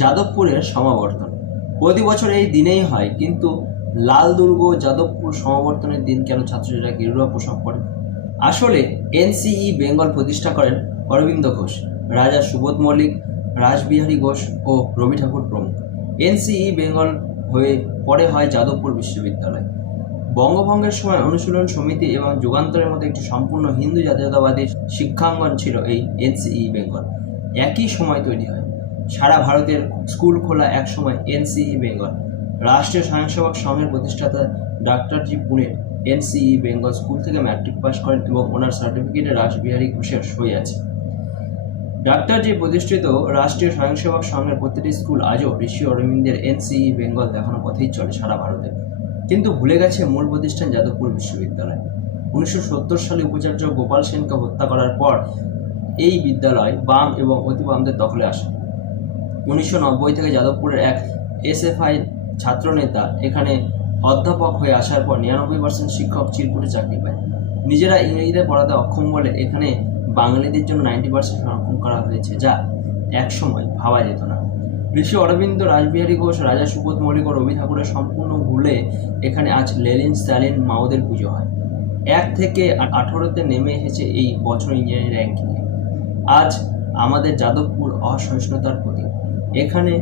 যাদবপুরের সমাবর্তন প্রতি বছর এই দিনেই হয়, কিন্তু লাল দুর্গ যাদবপুর সমাবর্তনের দিন কেন ছাত্রছাত্রীরা গেরুয়া পোশাক পরে? আসলে এনসিই বেঙ্গল প্রতিষ্ঠা করেন অরবিন্দ ঘোষ, রাজা সুবোধ মল্লিক, রাসবিহারী ঘোষ ও রবি ঠাকুর প্রমুখ। এনসিই বেঙ্গল হয়ে পরে হয় যাদবপুর বিশ্ববিদ্যালয়। বঙ্গভঙ্গের সময় অনুশীলন সমিতি এবং যুগান্তরের মতো একটি সম্পূর্ণ হিন্দু জাতীয়তাবাদী শিক্ষাঙ্গন ছিল এই এনসিই বেঙ্গল। একই সময় তৈরি হয় সারা ভারতের স্কুল খোলা এক সময় এনসিই বেঙ্গল। রাষ্ট্রীয় স্বয়ংসেবক সংঘের প্রতিষ্ঠাতা ডাক্তার জি পুনে এনসিই বেঙ্গল স্কুল থেকে ম্যাট্রিক পাস করেন এবং ওনার সার্টিফিকেটে রাসবিহারী ঘোষের সই আছে। ডাক্তার জি প্রতিষ্ঠিত রাষ্ট্রীয় স্বয়ংসেবক সংঘের প্রতিটি স্কুল আজও ঋষি অরবিন্দের এনসিই বেঙ্গল দেখানো পথেই চলে সারা ভারতে। কিন্তু ভুলে গেছে মূল প্রতিষ্ঠান যাদবপুর বিশ্ববিদ্যালয়। 1970 সালে উপাচার্য গোপাল সেনকে হত্যা করার পর এই বিদ্যালয় বাম এবং অতি বামদের দখলে আসে। 1990 থেকে যাদবপুরের এক এসএফআই ছাত্রনেতা এখানে অধ্যাপক হয়ে আসার পর 99% শিক্ষক চিরকুটে চাকরি পায়। নিজেরা ইংরেজিতে পড়াতে অক্ষম বলে এখানে বাঙালিদের জন্য 90% সংরক্ষণ করা হয়েছে, যা একসময় ভাবা যেত না। ঋষি অরবিন্দ, রাসবিহারী ঘোষ, রাজা সুবোধ মল্লিক ও রবি ঠাকুরের সম্পূর্ণ ভুলে এখানে আজ লেনিন, স্ট্যালিন, মাওদের পুজো হয়। 1 থেকে 18তে নেমে এসেছে এই বছর ইঞ্জিনিয়ারিং র্যাঙ্কিংয়ে। আজ আমাদের যাদবপুর অসহিষ্ণুতার প্রতীক। এখানে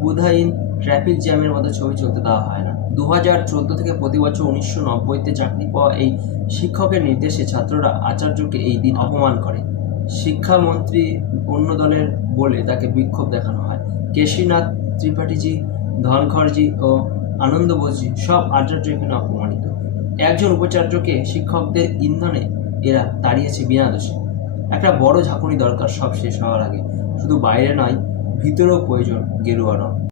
বুধাইন ট্রাফিক জ্যামের মতো ছবি চলতে দেওয়া হয় না। 2014 থেকে প্রতি বছর 1990-তে চাকরি পাওয়া এই শিক্ষকের নির্দেশে ছাত্ররা আচার্যকে এই দিন অপমান করে। শিক্ষামন্ত্রী অন্য দলের বলে তাকে বিক্ষোভ দেখানো হয়। কেশীনাথ ত্রিপাঠীজি, ধনখড়জি ও আনন্দ বোসজি সব আচার্য এখানে অপমানিত। একজন উপাচার্যকে শিক্ষকদের ইন্ধনে এরা তাড়িয়েছে বিনা দোষে। একটা বড় ঝাঁকুনি দরকার সব শেষ হওয়ার আগে। শুধু বাইরে নয়, ভিতরেও প্রয়োজন গেরুয়া রং।